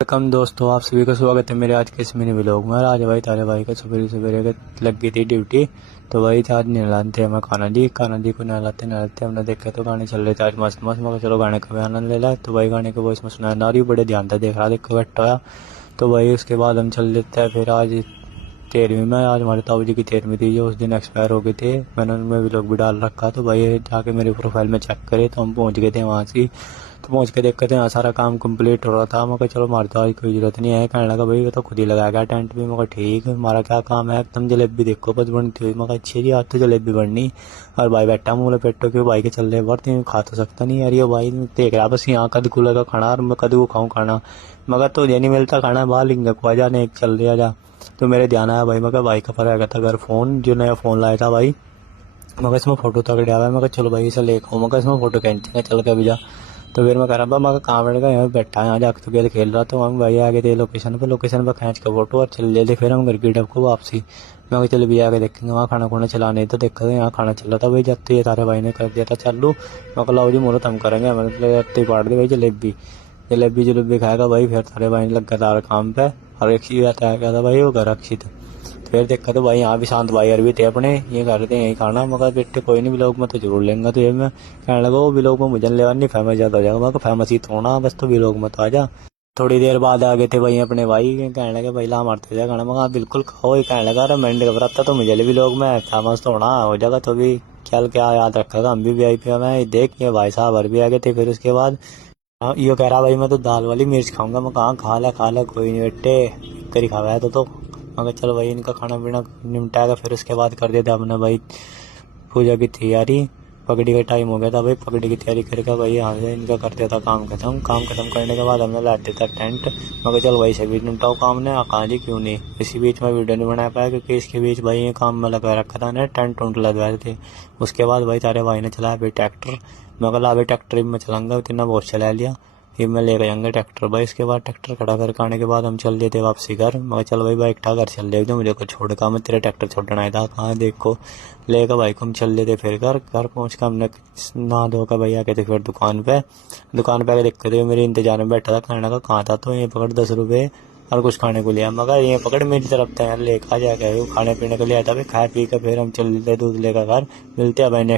Welcome दोस्तों, आप सभी का स्वागत है मेरे आज के इस मिनी व्लॉग में। आज भाई तारे भाई का सवेरे सवेरे लग गई थी ड्यूटी, तो वही था आज नहलाते हमें कान्हा जी को नहलाते नहलाते हमने देखा तो गाने चल रहे थे आज मस्त मस्त। मगर चलो गाने का भी आनंद ले लाए, तो वही गाने को वॉइस में सुनाया ना रही, बड़े ध्यान था देख रहा देखो बैठा हुआ। तो वही उसके बाद हम चल लेते हैं फिर आज 13वीं में। आज हमारे ताऊ जी की 13वीं थी जो उस दिन एक्सपायर हो गए थे। मैंने उनमें व्लॉग भी डाल रखा, तो भाई जाके मेरे प्रोफाइल में चेक करे तो हम पहुँच गए थे वहाँ से। तो पहुँच के देखते थे यहाँ सारा काम कंप्लीट हो रहा था। मैं कहा चलो हमारी तो आज कोई जरूरत नहीं है। कहने लगा भाई वो तो खुद ही लगाया गया टेंट भी। मैं कहा ठीक है, हमारा क्या काम है। एकदम जलेबी देखो बस बनती हुई। मैं कहा अच्छी जी आज तो जलेबी बननी। और भाई बैठा मुँह लपेटो क्यों भाई के चल रहे वर्त खा तो सकता नहीं यार। ये भाई देख रहा बस यहाँ कद खुला का खाना और मैं कद को खाऊँ खाना। मगर तो ये नहीं मिलता खाना बाहर लिंग को आ जाने एक चल रहा जा। तो मेरे ध्यान आया भाई, मैं कहा भाई का पर आ गया था घर फोन, जो नया फोन लाया था भाई। मगर इसमें फोटो तगड़े आया। मैं कहा चलो भाई इसे ले खाऊँ। मगर इसमें फोटो खींचेंगे चल के अभी जा। तो फिर मैं कह रहा मैं कहाँ बैठ गया, यहाँ बैठा यहाँ जाकर तो गेल खेल रहा। तो हम भाई आ गए थे लोकेशन पर खींच के फोटो और चल लेते फिर हम घर की डब को वापसी। मैं कहा चलो भी आके देखेंगे वहाँ खाना खुना चला। नहीं तो देखा यहाँ खाना चल रहा था भाई। जब तो ये तारे भाई ने कर दिया था चालू। मैं कहा लाओ जी मुहूर्त हम करेंगे। मतलब पाड़ दी भाई जलेबी जलेबी खाएगा भाई। फिर तारे भाई ने लग गया था काम पे। और एक चीज आता क्या था भाई वो घर अक्षित। फिर देखा तो भाई यहाँ भी शांत भाई और भी थे अपने, ये कर रहे थे यही खाना। मगर बेटे कोई नहीं व्लॉग में तो जरूर लेंगे। तो ये मैं कहने लगा वो व्लॉग में मुझे लेवा नहीं, फेमस ज्यादा हो जाएगा। मैं फेमस ही तो होना बस, तो व्लॉग में तो आ जा। थोड़ी देर बाद आ गए थे भाई अपने भाई, कहने लगे भाई ला मारते थे खाना। मगर बिल्कुल खाओ। ही कहने लगा अरे मैंने घबराता तो मुझे भी व्लॉग में फेमस तो होना हो जाएगा। तो भी क्या क्या याद रखा था हम भी VIP में देख ये भाई साहब और भी आ गए थे। फिर उसके बाद हाँ ये कह रहा भाई मैं तो दाल वाली मिर्च खाऊंगा। मैं कहा खा ला कोई नहीं बेटे करी खावा है तो। मगर चलो भाई इनका खाना पीना निपटाएगा। फिर उसके बाद कर दिया था हमने भाई पूजा की तैयारी। पगड़ी का टाइम हो गया था भाई, पगड़ी की तैयारी करके भाई यहाँ से इनका कर दिया था काम खत्म करने के बाद हमने ला दिया था टेंट। मगर चल भाई से भी निपटाओ काम ने कहाँ जी क्यों नहीं। इसी बीच में वीडियो नहीं बना पाया क्योंकि इसके बीच भाई ये काम में लगा रखा था ना, टेंट उंट लगवाए थे। उसके बाद भाई तारे भाई ने चलाया भाई ट्रैक्टर। मैं कहा भाई ट्रैक्टर में चलाऊंगा, इतना बहुत चला लिया। फिर मैं लेकर जाऊंगा ट्रैक्टर भाई। इसके बाद ट्रैक्टर खड़ा करके आने के बाद हम चल देते वापसी घर। मैं चल भाई बाइक उठा घर चल देते मुझे को छोड़ का, मैं तेरा ट्रैक्टर छोड़ना आया था कहाँ देखो लेकर बाइक हम चल देते। फिर घर पहुँच कर हमने नहा धोकर भाई आके थे फिर दुकान पे आके देखते थे मेरे इंतजार में बैठा था। खाने का कहाँ था तो ये पकड़ 10 रुपए और कुछ खाने को लिया। मगर ये पकड़ मेरी तरफ था यार लेकर जाकर खाने पीने को लिया था भाई। खा पी कर फिर हम चल देते दूध लेकर घर। मिलते हैं भाई।